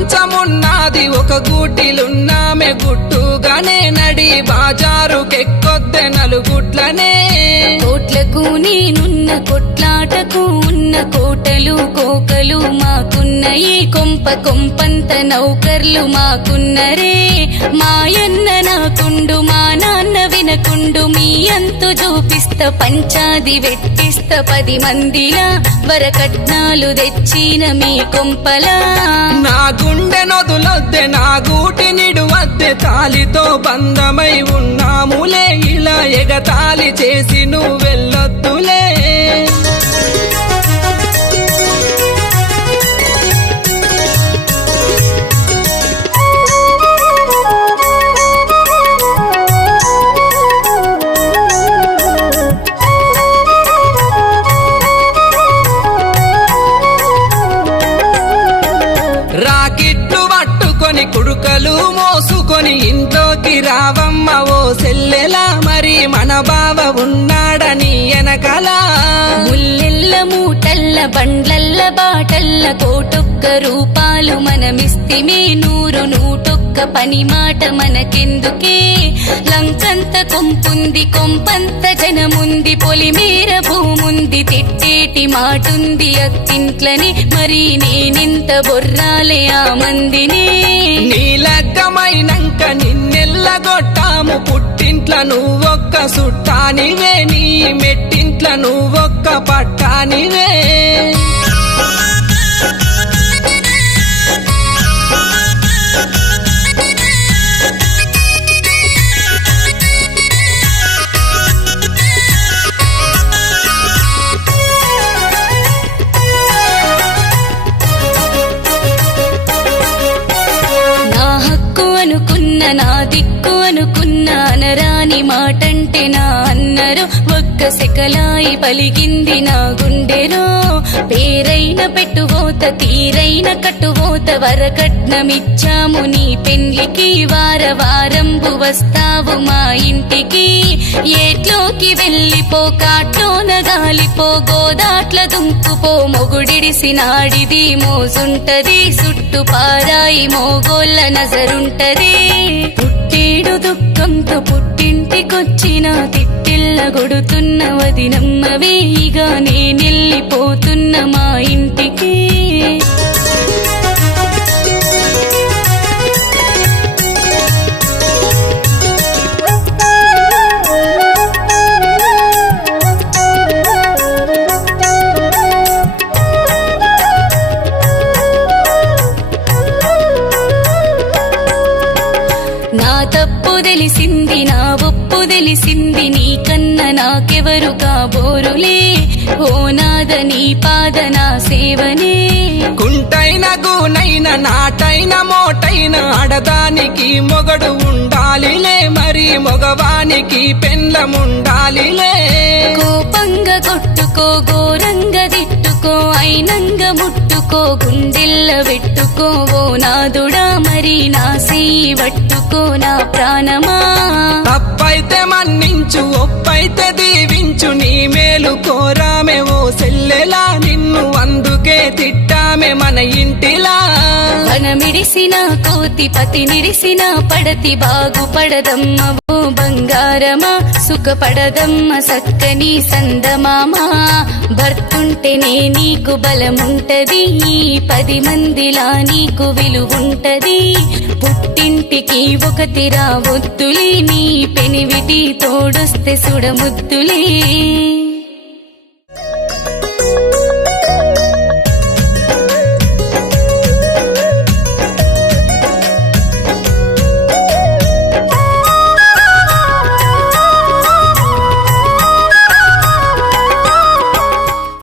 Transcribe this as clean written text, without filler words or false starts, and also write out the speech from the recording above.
మంచమున్నది ఒక గూటిలున్నామె గుట్టుగానే నడి బాజారుకెక్కొద్దె నలుగుట్లనే కోట్లకు నేనున్న కొట్లాటకు ఉన్న కోటలు కోకలు మాకున్న ఈ కొంప కొంపంత నౌకర్లు మాకున్నరే మాయన్న నాకుండు మా నాన్న వినకుండు మీ అంతు చూపిస్త పంచాది వెట్టిస్త 10 మందిలా వరకట్నాలు తెచ్చిన మీ కొంపలా నా గుండె నొదులొద్దె నా గూటి నిడువద్దె తాలితో బంధమై ఉన్నాములే ఇలా ఎగతాళి చేసి నువ్వెళ్ళొద్దులే రాకిట్లు పట్టుకొని కుడుకలు మోసుకొని ఇంట్లోకి రావమ్మ ఓ సెల్లెలా మరి మన బావ ఉన్నాడని ఎనకల ముల్లెల్ల మూటల్ల బండ్లల్ల బాటల్ల కోటొక్క రూపాలు మనమిస్తిమే 100 నూటొక్క పని మాట మనకెందుకే లంకంత కొంపుంది కొంపంత జనముంది పొలిమేర భూముంది తిట్టేటి మాటుంది అత్తింట్లని మరి నేనెంత బొర్రాలే ఆ మందిని నీలగ్గమైనంక నిన్నెల్లగొట్టాము పుట్టింట్ల నువ్వొక్క సుట్టానివే నీ మెట్టింట్ల నువ్వొక్క పట్టానివే నా దిక్కు అనుకున్న అనరాని మాటంటే నా అన్నరు ఒక్క సెకలాయి పలిగింది నా గుండెలో పేరైన పెట్టువోత తీరైన కట్టువోత వరకట్నమిచ్చాము నీ పెండ్లికి వారంబు వస్తావు మా ఇంటికి ఏట్లోకి వెళ్ళిపో కాట్లోన గాలిపో గోదాట్ల దుంకుపో మొగుడిడిసినాడిది మోజుంటది చుట్టు పారాయి మోగోళ్ళ నజరుంటది పుట్టేడు దుఃఖంతో పుట్టింటికొచ్చిన తిట్టిల్ల గొడుతున్న వదినమ్మవేగా నేనెళ్ళిపోతున్న మా ఇంటికి నా తప్పు తెలిసింది నా ఒప్పు తెలిసింది నీకన్నా నాకెవరు కాబోరులే ఓ నాద నీ పాద నా సేవనే కుంటైన గూనైన నాటైన మోటైన ఆడదానికి మొగడు ఉండాలిలే మరి మగవానికి పెండ్లముండాలిలే కోపంగా కొట్టుకో ఘోరంగా తిట్టుకో అయినంగా ముట్టుకో గుండెల్ల పెట్టుకో ఓ నాదుడా మరి నా చెయ్యి పట్టుకో నా ప్రాణమా తప్పైతే మన్నించు ఒప్పైతే దీవించు నీ మేలు కోరామే ఓ సెల్లెలా నిన్ను అందుకే తిట్టామే మన ఇంటిలా వనమిడిసిన కోతి పతి నిడిసిన పడతి బాగుపడదమ్మ ఓ బంగారమా సుఖపడదమ్మ సక్కని సందమామా భర్తుంటేనే నీకు బలముంటది 10 మందిలా నీకు విలువుంటది పుట్టింటికి ఒకటి రావొత్తులే నీ పెనివిటి తోడొస్తే సుడముద్దులే